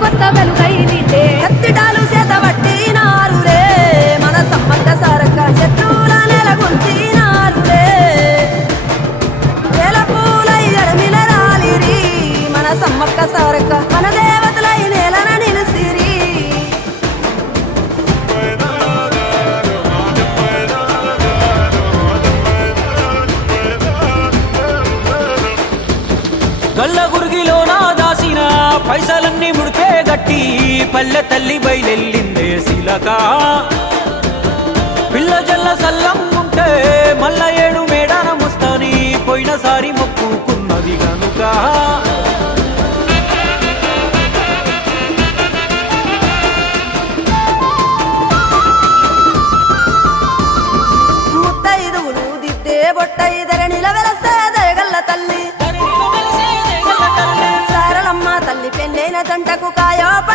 కొత్త వెలుగై నిండే కత్తిడాలు చేతబట్టినారు రే. మన సంబంధ సారక్క శత్రువుల నెలగొల్చినారు రే. నెల పూలై ఎడమిల రాలిరి. మన సమ్మక్క సారక్క మన దేవతలై నేలన గల్లగు పైసలన్నీ ముడిపే గట్టి పల్లె తల్లి బయలెల్లిందే శిలక. పిల్ల జల్ల ఉంటే మల్ల ఏడు మేడాన ముస్తాని పోయినసారి మొక్కుకున్నది గనుక. బొట్ట ఇదర నిలవెల సరళమ్మ తల్లి